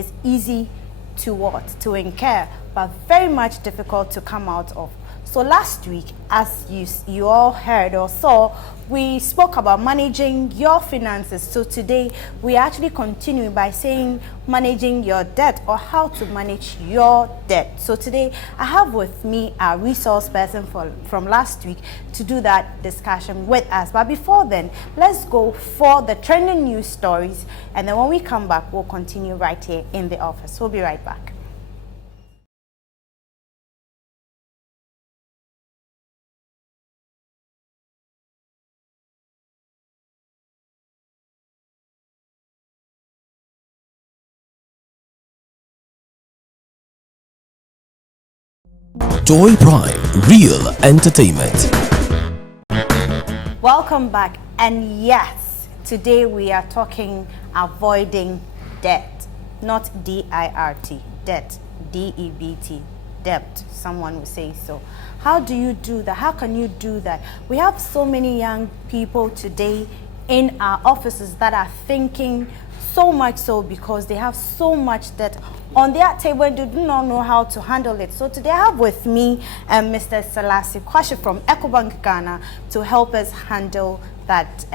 is easy to what? To incur, but very much difficult to come out of. So last week, as you all heard or saw, we spoke about managing your finances. So today, we actually continue by saying managing your debt, or how to manage your debt. So today, I have with me a resource person from last week to do that discussion with us. But before then, let's go for the trending news stories. And then when we come back, we'll continue right here in the office. We'll be right back. Joy Prime Real Entertainment. Welcome back, and yes, today we are talking avoiding debt, not D-I-R-T, debt, D-E-B-T, debt, someone would say so. How do you do that? How can you do that? We have so many young people today in our offices that are thinking so much so because they have so much debt on their table and they do not know how to handle it. So today I have with me Mr. Selassie Kwashe from EcoBank Ghana to help us handle that.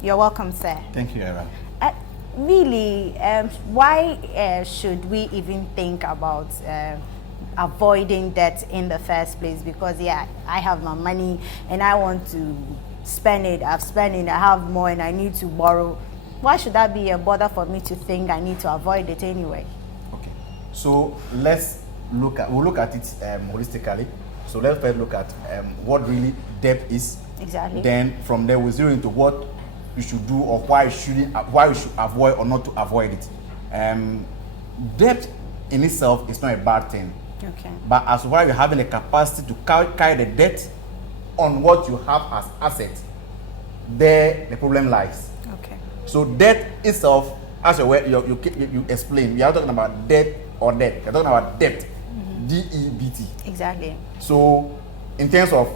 You're welcome, sir. Thank you, Yayira. Really, why should we even think about avoiding debt in the first place? Because yeah, I have my money and I want to spend it. I've spent it, I have more and I need to borrow. Why should that be a bother for me to think I need to avoid it anyway? Okay, so we'll look at it holistically. So let's first look at what really debt is. Exactly. Then from there we'll zero into what you should do or why you should avoid or not to avoid it. Debt in itself is not a bad thing. Okay. But as far as you're having the capacity to carry the debt on what you have as asset, there the problem lies. Okay. So debt itself, as you explain, we are talking about debt or debt. We're talking about debt, D-E-B-T. Exactly. So in terms of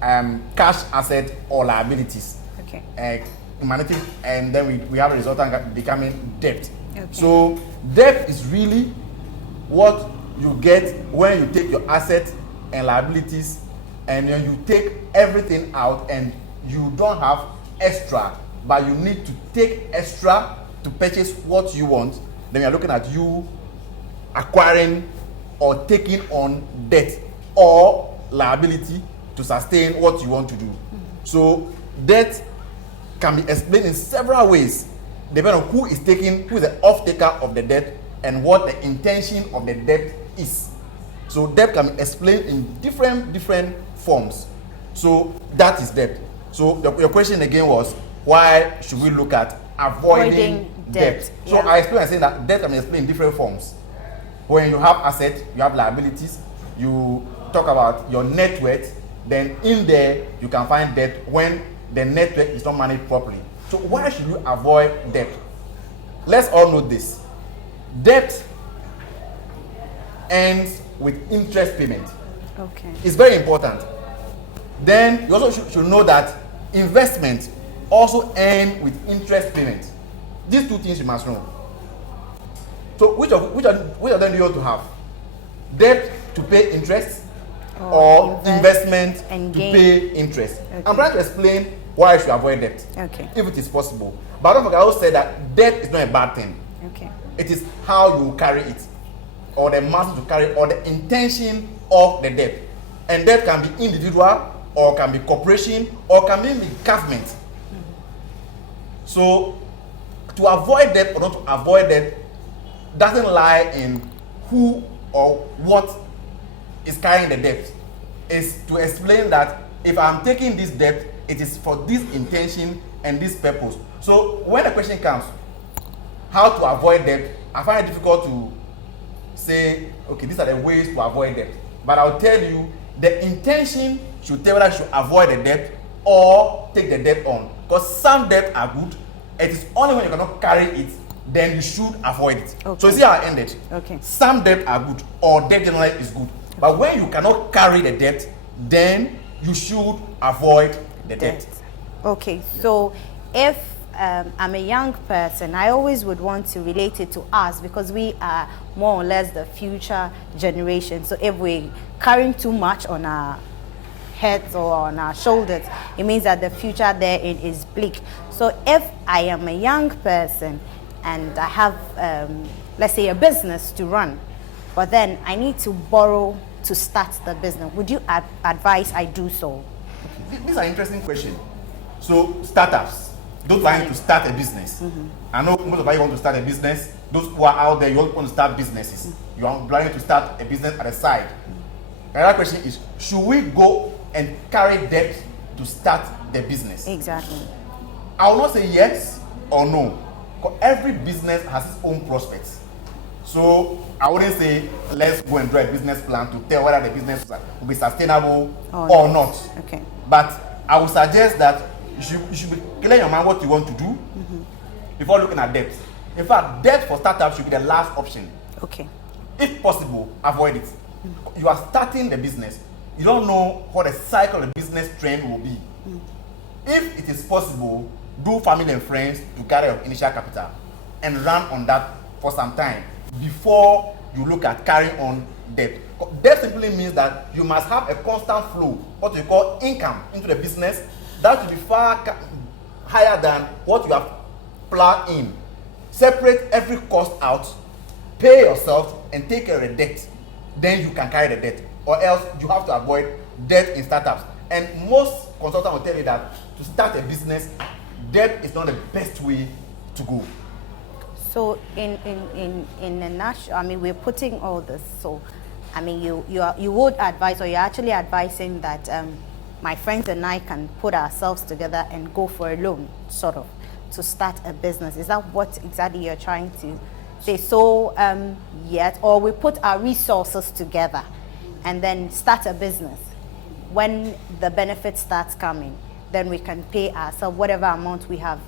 cash asset or liabilities, okay, and then we have a resultant becoming debt. Okay. So debt is really what you get when you take your assets and liabilities and then you take everything out and you don't have extra, but you need to take extra to purchase what you want. Then we are looking at you acquiring or taking on debt or liability to sustain what you want to do. So debt can be explained in several ways, depending on who is the off-taker of the debt and what the intention of the debt is. So debt can be explained in different forms. So that is debt. So your question again was, why should we look at avoiding debt? Yeah. So I explained, I said that debt can be explained in different forms. When you have assets, you have liabilities, you talk about your net worth, then in there you can find debt when the net worth is not managed properly. So why should you avoid debt? Let's all know this. Debt ends with interest payment. Okay. It's very important. Then you also should know that investment also end with interest payment. These two things you must know. So which of them do you want to have? Debt to pay interest or investment to pay interest? Okay. I'm trying to explain why you should avoid debt, okay, if it is possible. But don't forget, I also said that debt is not a bad thing. Okay. It is how you carry it, or the master to carry, or the intention of the debt. And debt can be individual, or can be corporation, or can be government. So to avoid debt or not to avoid debt doesn't lie in who or what is carrying the debt. It's to explain that if I'm taking this debt, it is for this intention and this purpose. So when the question comes, how to avoid debt, I find it difficult to say, okay, these are the ways to avoid debt. But I'll tell you, the intention should tell whether you should avoid the debt or take the debt on. Because some debt are good. It is only when you cannot carry it, then you should avoid it. Okay. So you see how I ended. Okay. Some debt are good, or debt generally is good. Okay. But when you cannot carry the debt, then you should avoid the debt. Okay, so if I'm a young person, I always would want to relate it to us because we are more or less the future generation. So if we're carrying too much on our heads or on our shoulders, it means that the future therein is bleak. So if I am a young person and I have, let's say, a business to run, but then I need to borrow to start the business, would you advise I do so? Okay. This is an interesting question. So startups, those planning to start a business. I know most of you want to start a business. Those who are out there, you want to start businesses. You are planning to start a business at the side. Another question is, should we go and carry debt to start the business? Exactly. I will not say yes or no, because every business has its own prospects. So I wouldn't say let's go and draw a business plan to tell whether the business will be sustainable or not. Okay. But I would suggest that you should be clear in your mind what you want to do before looking at debt. In fact, debt for startups should be the last option. Okay. If possible, avoid it. You are starting the business. You don't know what the cycle of the business trend will be. If it is possible, do family and friends to gather your initial capital and run on that for some time before you look at carrying on debt. Debt simply means that you must have a constant flow, what you call income, into the business that will be far higher than what you have planned in. Separate every cost out, pay yourself, and take care of the debt. Then you can carry the debt, or else you have to avoid debt in startups. And most consultants will tell you that to start a business, debt is not the best way to go. So in a nutshell, I mean, we're putting all this. So, I mean, you would advise, or you're actually advising that my friends and I can put ourselves together and go for a loan, sort of, to start a business. Is that what exactly you're trying to say? So, yet, or we put our resources together and then start a business. When the benefit starts coming, then we can pay ourselves whatever amount we have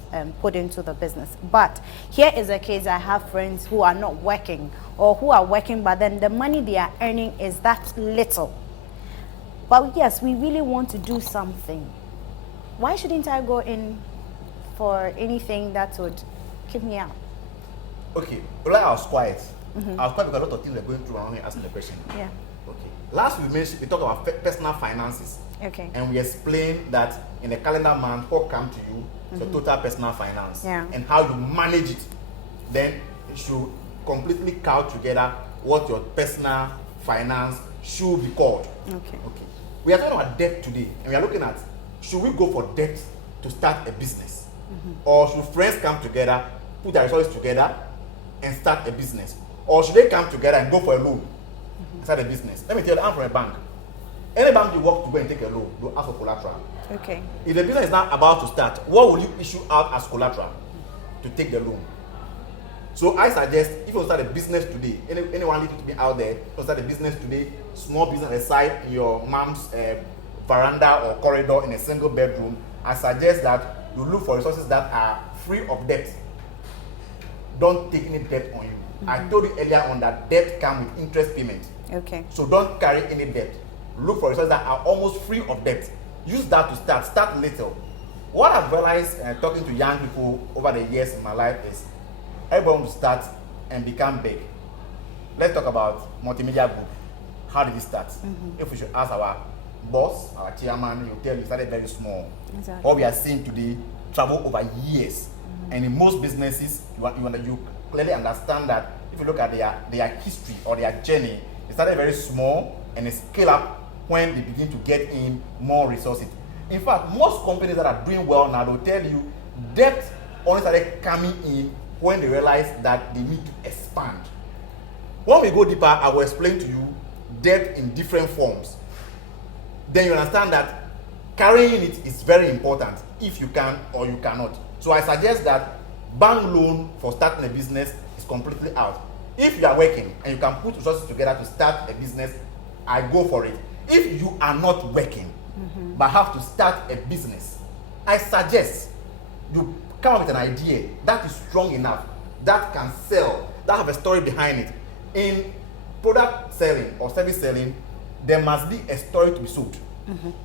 put into the business. But here is a case: I have friends who are not working, or who are working, but then the money they are earning is that little. But yes, we really want to do something. Why shouldn't I go in for anything that would keep me out? Okay, well, I was quiet. I was quiet because a lot of things were going through around here asking the question. Yeah. Okay. Last we talked about personal finances. Okay. And we explained that in a calendar month, what comes to you is the total personal finance. Yeah. And how you manage it. Then you should completely count together what your personal finance should be called. Okay. Okay. We are talking about debt today, and we are looking at, should we go for debt to start a business? Or should friends come together, put their resources together, and start a business? Or should they come together and go for a loan and start a business? Let me tell you, I'm from a bank. Any bank you work to go and take a loan, you ask for collateral. Okay. If the business is not about to start, what will you issue out as collateral to take the loan? So I suggest, if you start a business today, anyone listening to me out there, you start a business today, small business aside in your mom's veranda or corridor in a single bedroom, I suggest that you look for resources that are free of debt. Don't take any debt on you. I told you earlier on that debt comes with interest payment. Okay. So don't carry any debt. Look for resources that are almost free of debt. Use that to start. Start little. What I've realized talking to young people over the years in my life is everyone will start and become big. Let's talk about multimedia group. How did it start? If we should ask our boss, our chairman, he'll tell you it started very small. Exactly. What we are seeing today travel over years. And in most businesses, you clearly understand that if you look at their history or their journey, it started very small and they scale up when they begin to get in more resources. In fact, most companies that are doing well now, they'll tell you debt only started coming in when they realize that they need to expand. When we go deeper, I will explain to you debt in different forms. Then you understand that carrying it is very important if you can or you cannot. So I suggest that bank loan for starting a business is completely out. If you are working and you can put resources together to start a business, I go for it. If you are not working but have to start a business, I suggest you come up with an idea that is strong enough, that can sell, that have a story behind it. In product selling or service selling, there must be a story to be sold.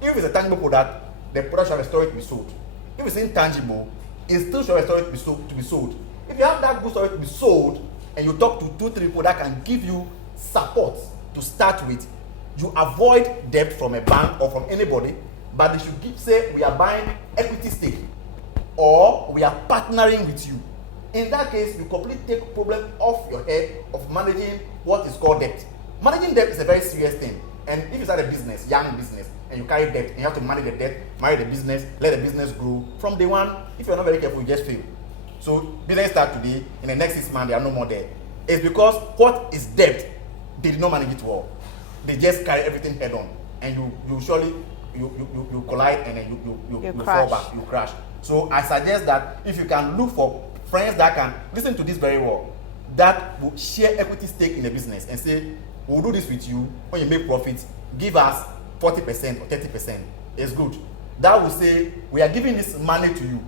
If it's a tangible product, the product should have a story to be sold. If it's intangible, it's still your storage to be sold. If you have that good storage to be sold, and you talk to 2-3 people that can give you support to start with, you avoid debt from a bank or from anybody, but they should say we are buying equity stake or we are partnering with you. In that case, you completely take problem off your head of managing what is called debt. Managing debt is a very serious thing. And if you start a business, young business, and you carry debt, and you have to manage the debt, manage the business, let the business grow, from day one, if you're not very careful, you just fail. So business start today, in the next 6 months, there are no more debt. It's because what is debt, they did not manage it well. They just carry everything head on, and you surely you collide, and then you fall back, you crash. So I suggest that if you can look for friends that can listen to this very well, that will share equity stake in the business and say, we'll do this with you. When you make profits, give us 40% or 30%. It's good. That will say, we are giving this money to you.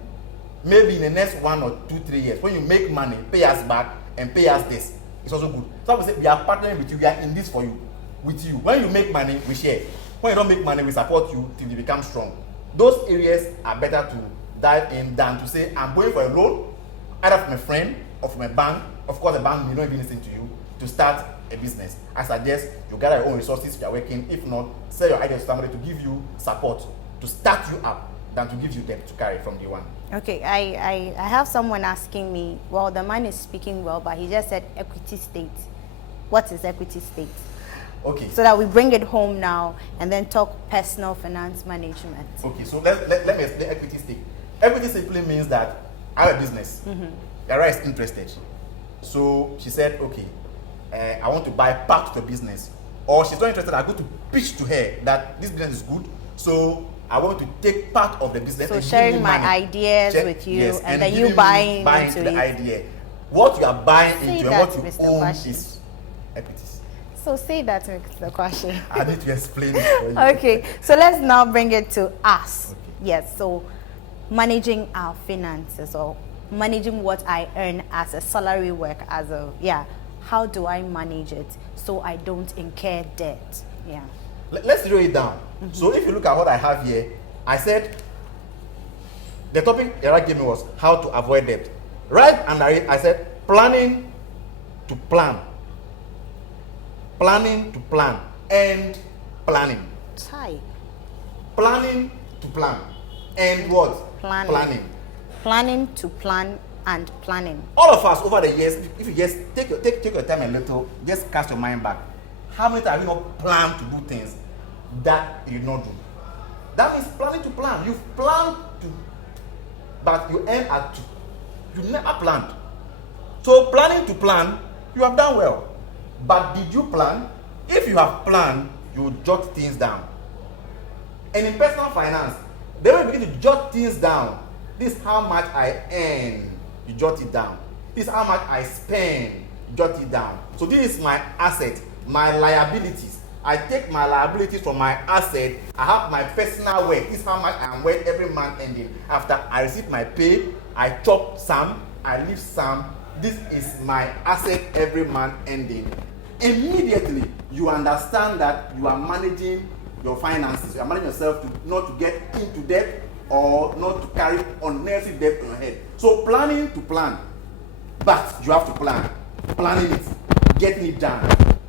Maybe in the next 1 or 2, 3 years, when you make money, pay us back and pay us this. It's also good. So I will say, we are partnering with you. We are in this for you, with you. When you make money, we share. When you don't make money, we support you till you become strong. Those areas are better to dive in than to say, I'm going for a loan, either from a friend or from a bank. Of course, the bank may not even listen to you to start a business. I suggest you gather your own resources if you are working. If not, sell your ideas to somebody to give you support to start you up than to give you debt to carry from day one. Okay, I have someone asking me, well, the man is speaking well, but he just said equity state. What is equity state? Okay. So that we bring it home now and then talk personal finance management. Okay, so let me explain equity stake. Equity simply means that I have a business. Yayira is interested. So she said, okay, I want to buy part of the business. Or she's not interested, I go to pitch to her that this business is good. So I want to take part of the business. So and sharing my ideas with you, yes, and then you buying into the it. idea. What you are buying into and what you Mr. own Kwashe. is equities. So say that, Mr. Kwashe. I need to explain it for you. Okay, so let's now bring it to us. Okay. Yes, so managing our finances or managing what I earn as a salary work, as a, how do I manage it so I don't incur debt? Yeah. Let's zero it down. So if you look at what I have here, I said the topic Yayira gave me was how to avoid debt. Right under it, I said planning to plan. Planning to plan and planning. Type. Planning to plan and what? Planning. Planning to plan and planning. All of us over the years, if you just take your time a little, just cast your mind back. How many times have you not planned to do things that you did not do? That means planning to plan. You've planned to, but you end at 2. You never planned. So planning to plan, you have done well. But did you plan? If you have planned, you jot things down. And in personal finance, then when you begin to jot things down, this is how much I earn, you jot it down. This is how much I spend, jot it down. So this is my asset, my liabilities. I take my liabilities from my asset. I have my personal worth. This is how much I'm worth every month ending. After I receive my pay, I chop some, I leave some. This is my asset every month ending. Immediately, you understand that you are managing your finances. You are managing yourself to not to get into debt or not to carry unnecessary debt on your head. So planning to plan, but you have to plan. Planning it, getting it done.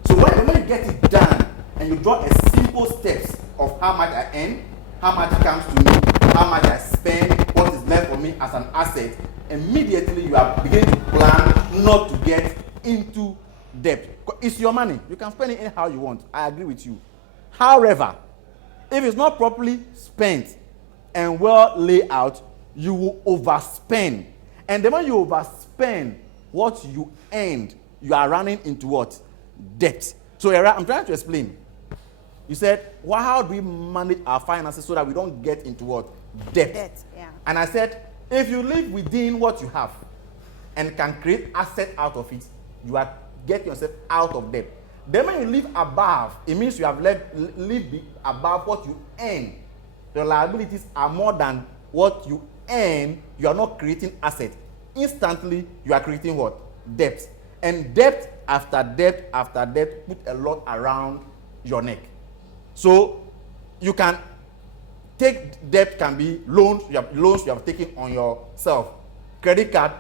So when you get it done and you draw a simple steps of how much I earn, how much comes to me, how much I spend, what is left for me as an asset, immediately you are beginning to plan not to get into debt. It's your money. You can spend it anyhow you want. I agree with you. However, if it's not properly spent and well laid out, you will overspend. And the moment you overspend what you earned, you are running into what? Debt. So I'm trying to explain. You said, well, how do we manage our finances so that we don't get into what? Debt. Debt, yeah. And I said, if you live within what you have and can create asset out of it, you are getting yourself out of debt. Then when you live above, it means you have lived above what you earn. Your liabilities are more than what you earn. You are not creating asset. Instantly, you are creating what? Debt. And debt after debt after debt put a lot around your neck. So you can take debt, can be loans you have taken on yourself. credit card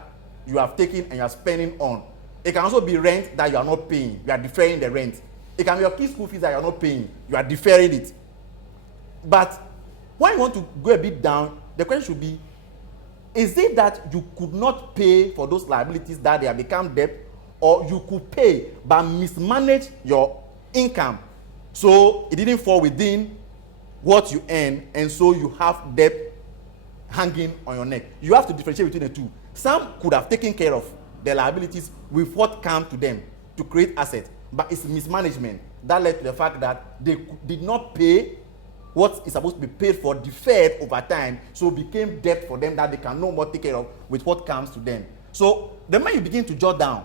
you have taken and you are spending on. It can also be rent that you are not paying. You are deferring the rent. It can be your kids' school fees that you are not paying. You are deferring it. But when you want to go a bit down, the question should be, is it that you could not pay for those liabilities that they have become debt, or you could pay but mismanage your income so it didn't fall within what you earn, and so you have debt hanging on your neck? You have to differentiate between the two. Some could have taken care of their liabilities with what came to them to create assets, but it's mismanagement that led to the fact that they did not pay what is supposed to be paid for, deferred over time, so became debt for them that they can no more take care of with what comes to them. So the moment you begin to jot down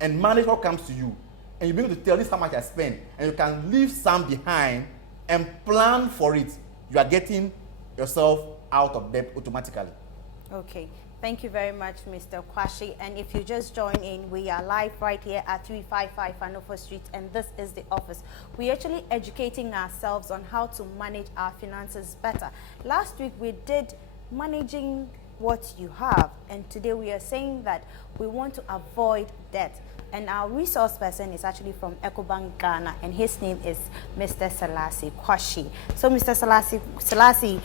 and manage what comes to you, and you begin to tell this how much I spend, and you can leave some behind and plan for it, you are getting yourself out of debt automatically. Okay. Thank you very much, Mr. Kwashi. And if you just join in, we are live right here at 355 Hanover Street, and this is the office. We're actually educating ourselves on how to manage our finances better. Last week, we did managing what you have, and today we are saying that we want to avoid debt. And our resource person is actually from EcoBank Ghana, and his name is Mr. Selassie Kwashi. So, Mr. Selassie,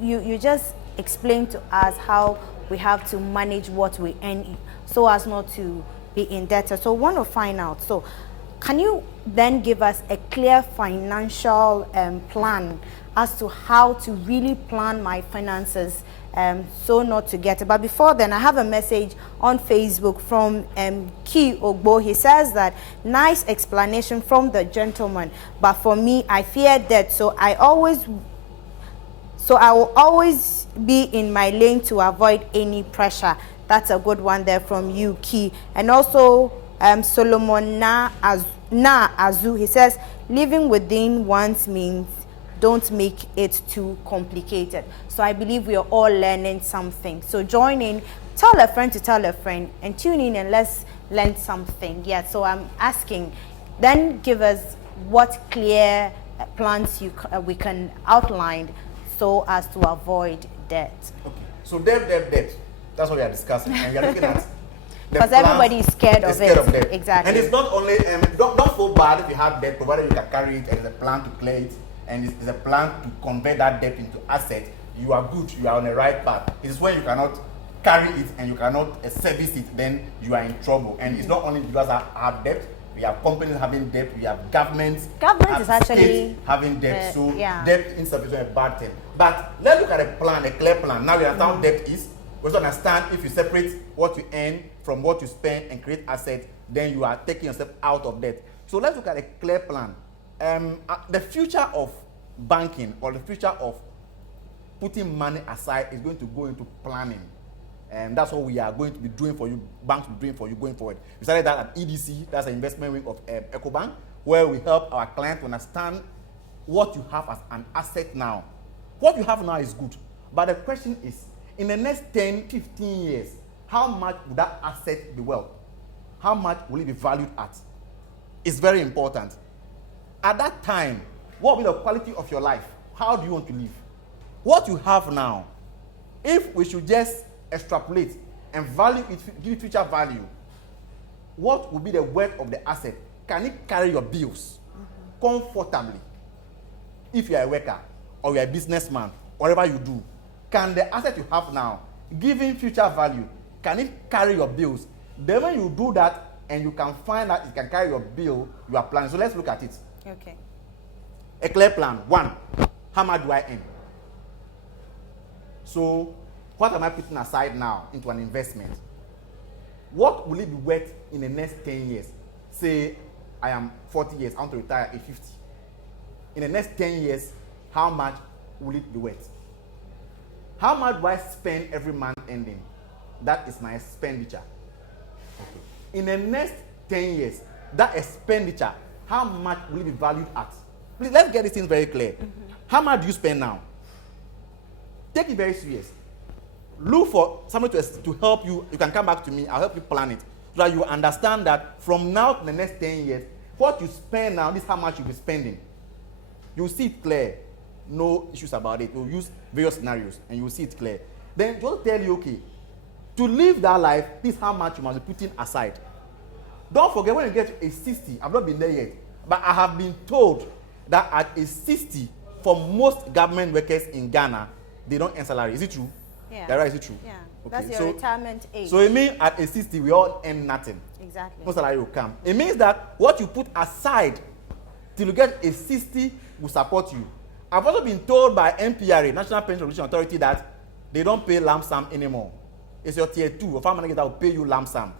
you just explain to us how we have to manage what we earn so as not to be indebted. So want to find out. So can you then give us a clear financial plan as to how to really plan my finances so not to get it? But before then, I have a message on Facebook from Ki Ogbo. He says that nice explanation from the gentleman, but for me, I fear debt, so I will always be in my lane to avoid any pressure. That's a good one there from you, Key. And also Solomon Azu, he says, living within one's means, don't make it too complicated. So I believe we are all learning something. So join in, tell a friend to tell a friend, and tune in and let's learn something. Yeah, so I'm asking, then give us what clear plans we can outline so as to avoid debt. Okay. So debt. That's what we are discussing. And we are looking at because everybody is scared of it. Debt. Exactly. And it's not only don't feel bad if you have debt, provided you can carry it and there's a plan to clear it, and there's a plan to convert that debt into asset. You are good. You are on the right path. It is when you cannot carry it and you cannot service it, then you are in trouble. And it's not only because I have debt. We have companies having debt. We have governments. Government is actually having debt. So debt insufficient is a bad thing. But let's look at a plan, a clear plan. Now we understand what debt is. We also understand if you separate what you earn from what you spend and create assets, then you are taking yourself out of debt. So let's look at a clear plan. The future of banking, or the future of putting money aside, is going to go into planning. And that's what we are going to be doing for you, banks will be doing for you going forward. We started that at EDC, that's an investment wing of EcoBank, where we help our clients to understand what you have as an asset now. What you have now is good, but the question is, in the next 10, 15 years, how much would that asset be worth? How much will it be valued at? It's very important. At that time, what will be the quality of your life? How do you want to live? What you have now, if we should just extrapolate and value it, give it future value, what will be the worth of the asset? Can it carry your bills comfortably? If you are a worker or you are a businessman, whatever you do, can the asset you have now, given future value, can it carry your bills? Then when you do that and you can find that it can carry your bill, you are planning. So let's look at it. Okay. A clear plan. One, how much do I earn? So what am I putting aside now into an investment? What will it be worth in the next 10 years? Say I am 40 years, I want to retire at 50. In the next 10 years, how much will it be worth? How much do I spend every month ending? That is my expenditure. Okay. In the next 10 years, that expenditure, how much will it be valued at? Please, let's get these things very clear. How much do you spend now? Take it very serious. Look for somebody to help you. You can come back to me. I'll help you plan it so that you understand that from now to the next 10 years, what you spend now, this is how much you'll be spending. You'll see it clear. No issues about it. We'll use various scenarios and you'll see it clear. Then just tell you, okay, To live that life, this is how much you must be putting aside. Don't forget, when you get to a 60, I've not been there yet, but I have been told that at a 60, for most government workers in Ghana, they don't earn salary. Is it true? Yeah. Right, is it true? Yeah. Okay. That's your retirement age. So it means at a 60, we all earn nothing. Exactly. No salary will come. It means that what you put aside till you get a 60 will support you. I've also been told by NPRA, National Pension Regulation Authority, that they don't pay lump sum anymore. It's your tier 2 or farm manager that will pay you lump sum.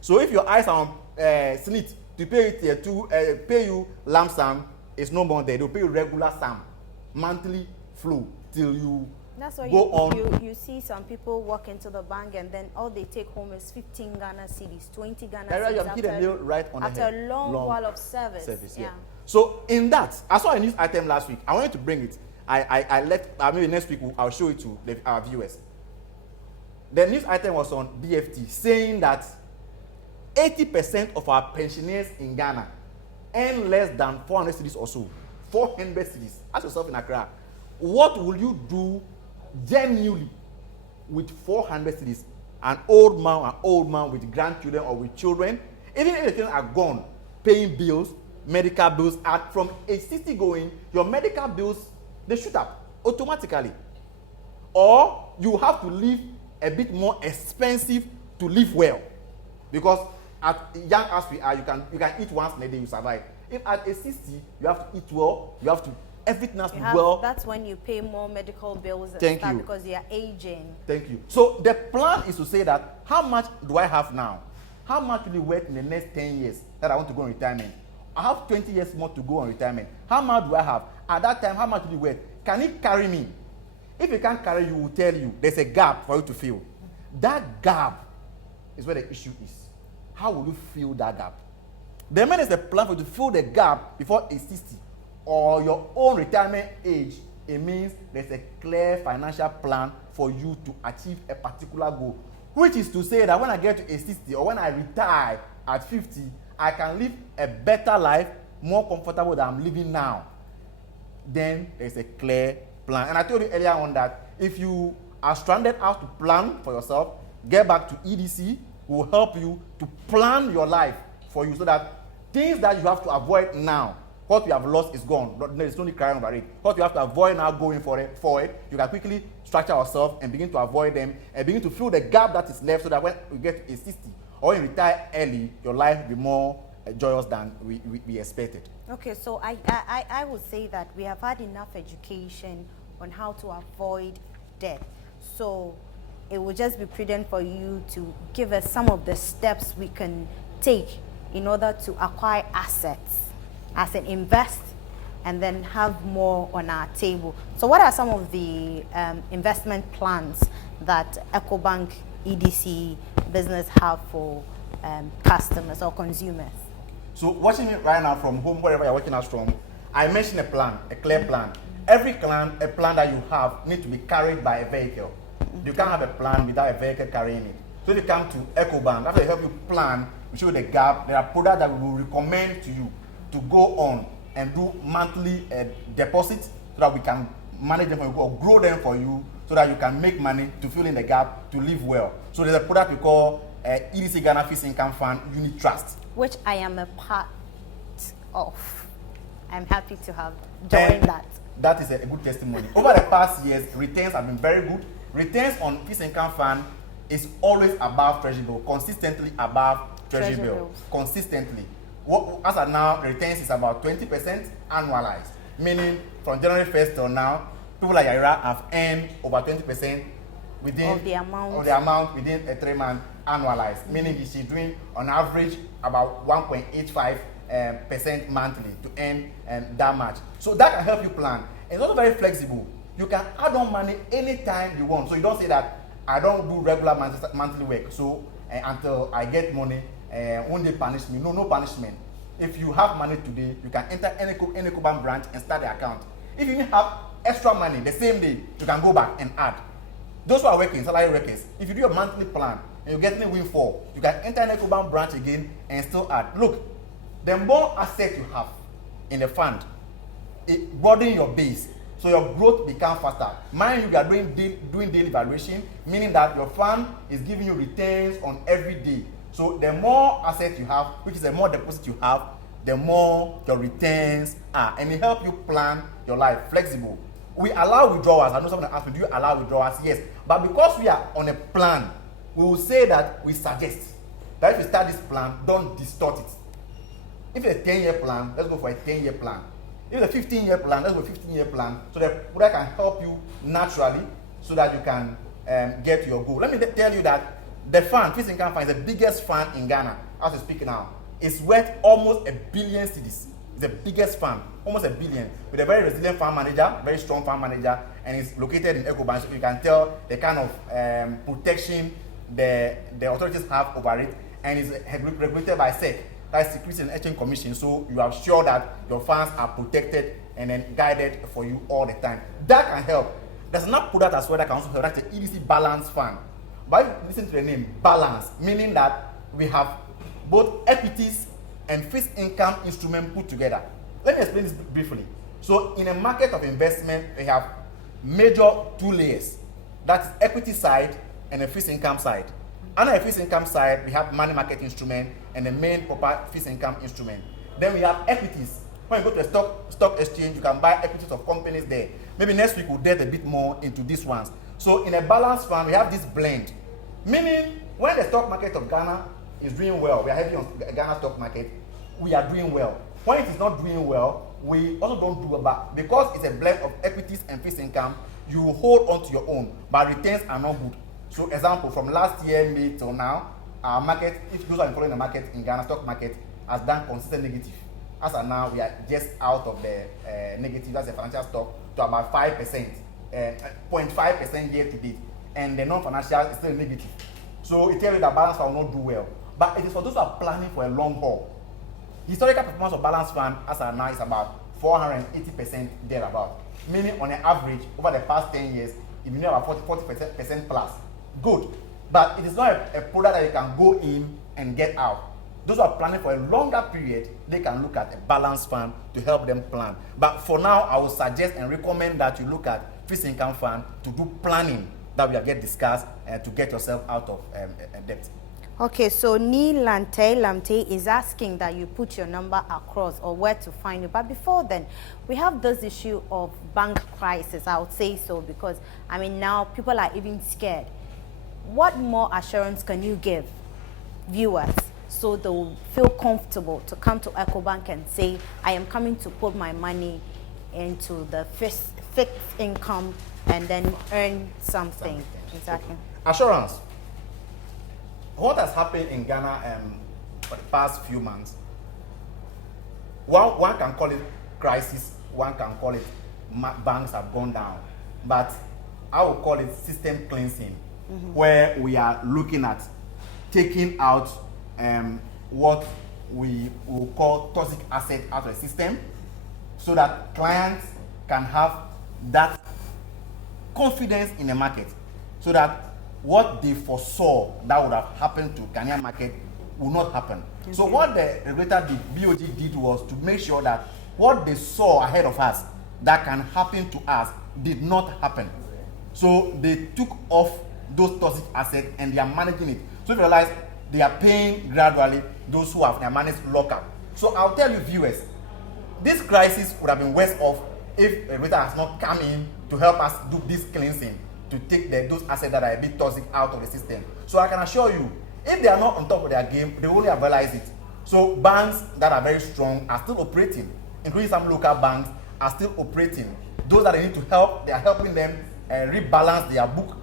So if your eyes are on SNIT to pay you tier 2, pay you lump sum, it's no more there. They'll pay you regular sum, monthly flow till you That's why go on. You see some people walk into the bank and then all they take home is 15 Ghana cedis, 20 Ghana cedis after a long while of service. Yeah. So in that, I saw a news item last week. I wanted to bring it. Maybe next week I'll show it to our viewers. The news item was on BFT saying that 80% of our pensioners in Ghana earn less than 400 cedis or so. 400 cedis. Ask yourself in Accra, what will you do genuinely with 400 cedis? An old man with grandchildren or with children, even if the children are gone, paying bills, medical bills, and from a 60 going, your medical bills, they shoot up automatically. Or you have to live a bit more expensive to live well. Because as young as we are, you can eat once in a day, you survive. If at a 60, you have to eat well, you have to, everything has to be well. That's when you pay more medical bills and Thank stuff you. because you are aging. Thank you. So the plan is to say that, how much do I have now? How much will it work in the next 10 years that I want to go on retirement? I have 20 years more to go on retirement. How much do I have? At that time, how much will it work? Can it carry me? If it can't carry you, will tell you there's a gap for you to fill. That gap is where the issue is. How will you fill that gap? The man is a plan for you to fill the gap before age 60 or your own retirement age. It means there's a clear financial plan for you to achieve a particular goal, which is to say that when I get to age 60 or when I retire at 50, I can live a better life, more comfortable than I'm living now. Then there's a clear plan. And I told you earlier on that if you are stranded out to plan for yourself, get back to EDC, who will help you to plan your life for you so that things that you have to avoid now, what you have lost is gone. There's no need crying over it. What you have to avoid now going forward, you can quickly structure yourself and begin to avoid them and begin to fill the gap that is left so that when you get to age 60 or you retire early, your life will be more joyous than we expected. Okay, so I would say that we have had enough education on how to avoid debt. So it would just be prudent for you to give us some of the steps we can take in order to acquire assets, as in invest, and then have more on our table. So what are some of the investment plans that EcoBank EDC business have for customers or consumers? So watching it right now from home, wherever you're watching us from, I mentioned a plan, a clear plan. Every plan, a plan that you have needs to be carried by a vehicle. You can't have a plan without a vehicle carrying it. So if you come to EcoBank, after they help you plan, we show you the gap, there are products that we will recommend to you to go on and do monthly deposits so that we can manage them for you or grow them for you so that you can make money to fill in the gap to live well. So there's a product we call EDC Ghana Fixed Income Fund Unit Trust, which I am a part of. I'm happy to have joined that. That is a good testimony. Over the past years, returns have been very good. Returns on fixed income fund is always above treasury bill, consistently above treasury bill, consistently. As of now, returns is about 20% annualized, meaning from January 1st till now, people like Yayira have earned over 20% within the amount within a 3-month annualized, meaning she's doing on average about 1.85% monthly to earn that much. So that can help you plan. It's also very flexible. You can add on money anytime you want. So you don't say that I don't do regular monthly work. So until I get money, won't they punish me? No punishment. If you have money today, you can enter any EcoBank branch and start the account. If you have extra money the same day, you can go back and add. Those who are working, salary workers, if you do a monthly plan and you get any windfall, you can enter an EcoBank branch again and still add. Look, the more asset you have in the fund, it broadens your base. so your growth becomes faster. Mind you, you are doing daily valuation, meaning that your fund is giving you returns on every day. So the more assets you have, which is the more deposit you have, the more your returns are, and it helps you plan your life flexible. We allow withdrawals. I know someone asked me, do you allow withdrawals? Yes, but because we are on a plan, we will say that we suggest that if you start this plan, don't distort it. If it's a 10-year plan, let's go for a 10-year plan. If it's a 15-year plan, let's go for a 15-year plan, so that product can help you naturally so that you can get to your goal. Let me tell you that the fund, fixed income fund, is the biggest fund in Ghana as we speak now. It's worth almost 1 billion cedis. It's the biggest fund, almost 1 billion, with a very resilient fund manager, very strong fund manager, and it's located in EcoBank, so you can tell the kind of protection the authorities have over it, and it's regulated by SEC. That's Securities and Exchange Commission, so you are sure that your funds are protected and then guided for you all the time. That can help. There's another product as well that can also help. That's the EDC Balance Fund. But listen to the name, balance, meaning that we have both equities and fixed income instrument put together. Let me explain this briefly. So in a market of investment, we have major 2 layers. That's equity side and a fixed income side. Under the fixed income side, we have money market instrument and the main proper fixed income instrument. Then we have equities. When you go to the stock exchange, you can buy equities of companies there. Maybe next week we'll delve a bit more into these ones. So in a balanced fund, we have this blend. Meaning, when the stock market of Ghana is doing well, we are heavy on Ghana stock market, we are doing well. When it is not doing well, we also don't do well. Because it's a blend of equities and fixed income, you hold on to your own, but returns are not good. So example, from last year, May till now, our market, if those are following the market in Ghana, stock market has done consistent negative. As of now, we are just out of the negative, that's the financial stock, to about 5%, 0.5% year to date. And the non-financial is still negative. So it tells you that balance fund will not do well. But it is for those who are planning for a long haul. Historical performance of balance fund as of now is about 480% thereabout. Meaning on an average, over the past 10 years, if you know about 40% plus. Good, but it is not a product that you can go in and get out. Those who are planning for a longer period, they can look at a balanced fund to help them plan. But for now, I would suggest and recommend that you look at fixed income fund to do planning that we have get discussed to get yourself out of debt. Okay, so Ni Lante Lamte is asking that you put your number across or where to find you. But before then, we have this issue of bank crisis, I would say so, because I mean now people are even scared. What more assurance can you give viewers so they'll feel comfortable to come to EcoBank and say, I am coming to put my money into the fixed income and then earn something? Exactly. Assurance. What has happened in Ghana for the past few months, one can call it crisis, one can call it banks have gone down, but I would call it system cleansing, where we are looking at taking out what we will call toxic asset out of the system, so that clients can have that confidence in the market, so that what they foresaw that would have happened to Ghanaian market will not happen. Okay. So what the regulator did, BOG did, was to make sure that what they saw ahead of us that can happen to us did not happen. So they took off those toxic assets and they are managing it. So if you realize they are paying gradually those who have their monies lockup. So I'll tell you viewers, this crisis would have been worse off if the regulator has not come in to help us do this cleansing, to take those assets that are a bit toxic out of the system. So I can assure you, if they are not on top of their game, they only have realized it. So banks that are very strong are still operating, including some local banks are still operating. Those that they need to help, they are helping them rebalance their book,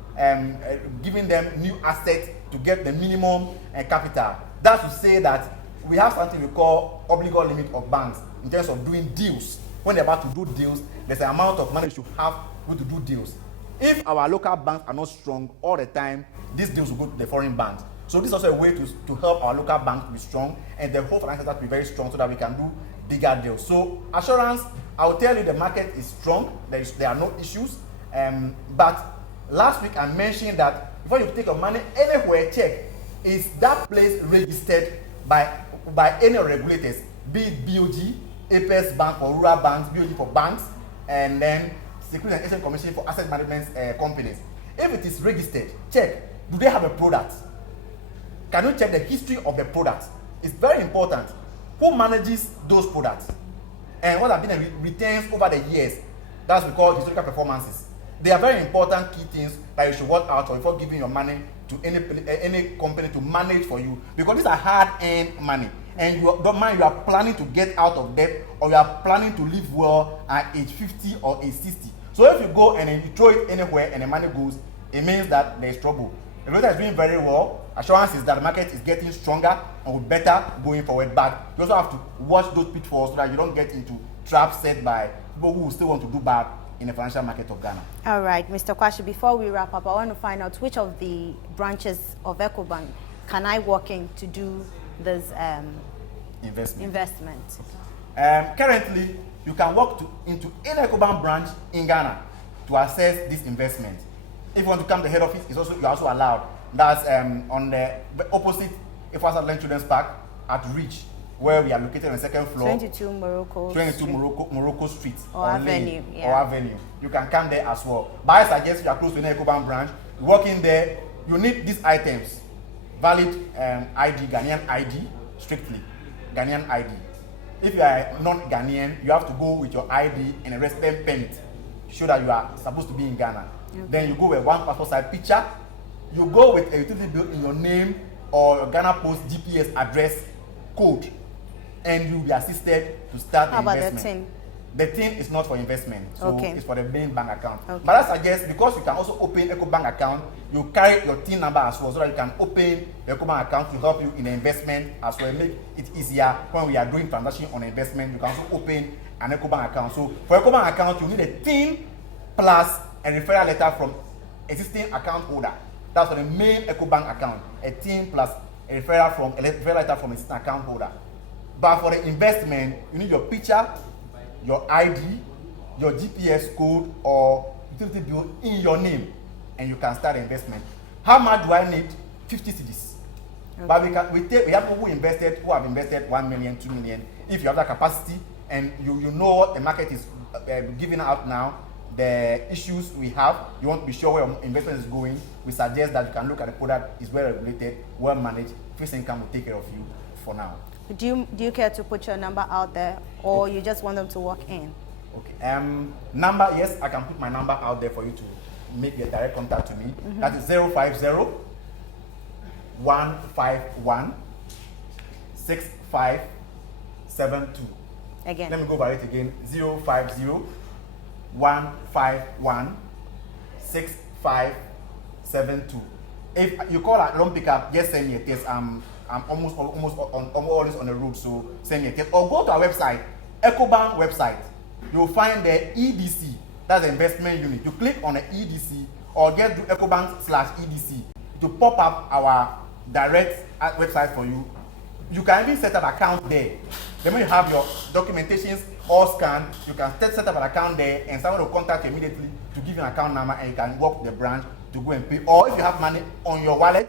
giving them new assets to get the minimum capital. That's to say that we have something we call obligor limit of banks in terms of doing deals. When they're about to do deals, there's an amount of money we should have to do deals. If our local banks are not strong all the time, these deals will go to the foreign banks. So this is also a way to help our local banks to be strong and the whole financial sector to be very strong so that we can do bigger deals. So assurance, I will tell you the market is strong. There are no issues. But last week I mentioned that before you take your money anywhere, check, is that place registered by any regulators, be it BOG, Apex Bank for rural banks, BOG for banks, and then Securities and Exchange Commission for asset management companies. If it is registered, check, do they have a product? Can you check the history of the product? It's very important. Who manages those products? And what have been the returns over the years? That's what we call historical performances. They are very important key things that you should work out for before giving your money to any company to manage for you, because these are hard-earned money, and you don't mind you are planning to get out of debt, or you are planning to live well at age 50 or age 60. So if you go and then you throw it anywhere and the money goes, it means that there is trouble. The market is doing very well. Assurance is that the market is getting stronger and will better going forward. But you also have to watch those pitfalls so that you don't get into traps set by people who still want to do bad in the financial market of Ghana. All right, Mr. Kwashi, before we wrap up, I want to find out which of the branches of EcoBank can I walk in to do this investment? Currently, you can walk into any EcoBank branch in Ghana to access this investment. If you want to come to the head office, you're also allowed. That's on the opposite Ifasa Land Children's Park at Reach, where we are located on the second floor. 22 Morocco Street. Or Avenue. Or Avenue. You can come there as well. But I suggest you are close to an EcoBank branch. You walk in there, you need these items. Valid ID, Ghanaian ID, strictly. Ghanaian ID. If you are not Ghanaian, you have to go with your ID and a resident permit to show that you are supposed to be in Ghana. Okay. Then you go with one passport size picture. You go with a utility bill in your name or your Ghana Post GPS address code, and you'll be assisted to start the investment. The tin? The tin is not for investment, so it's for the main bank account. Okay. But I suggest, because you can also open EcoBank account, you carry your tin number as well, so that you can open the EcoBank account to help you in the investment as well. Make it easier when we are doing transaction on investment. You can also open an EcoBank account. So for EcoBank account, you need a tin plus a referral letter from existing account holder. That's for the main EcoBank account. A tin plus a referral letter from existing account holder. But for the investment, you need your picture, your ID, your GPS code, or utility bill in your name, and you can start the investment. How much do I need? 50 cedis. Okay. But we have people who have invested 1 million, 2 million. If you have that capacity and you know what the market is giving out now, the issues we have, you want to be sure where your investment is going, we suggest that you can look at the product. Is well regulated, well managed. Fixed income will take care of you for now. Do you care to put your number out there, or you just want them to walk in? Okay. Number, yes, I can put my number out there for you to make a direct contact to me. Mm-hmm. That is 050 151 6572. Again. Let me go over it again. 050 151 6572. If you call at loan pickup, just send me a text. I'm almost always on the road, so send me a text. Or go to our website, EcoBank website. You'll find the EDC, that's the investment unit. You click on the EDC or get to EcoBank/EDC to pop up our direct website for you. You can even set up an account there. Then when you have your documentations all scanned, you can set up an account there, and someone will contact you immediately to give you an account number, and you can walk to the branch to go and pay. Or if you have money on your wallet,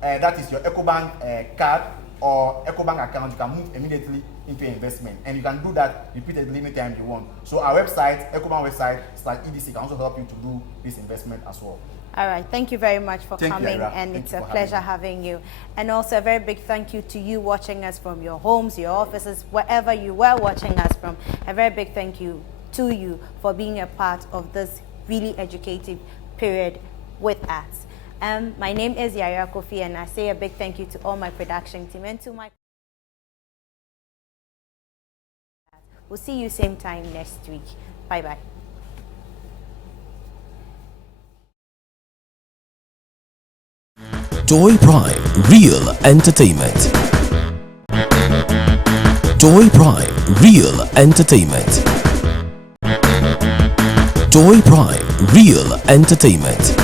that is your EcoBank card or EcoBank account, you can move immediately into your investment, and you can do that repeatedly anytime you want. So our website, EcoBank website /EDC, can also help you to do this investment as well. All right, thank you very much for coming, and Thank it's a pleasure having you. And also a very big thank you to you watching us from your homes, your offices, wherever you were watching us from. A very big thank you to you for being a part of this really educative period with us. My name is Yayira Coffie, and I say a big thank you to all my production team and to my... We'll see you same time next week. Bye-bye. Joy Prime Real Entertainment. Joy Prime Real Entertainment. Joy Prime Real Entertainment.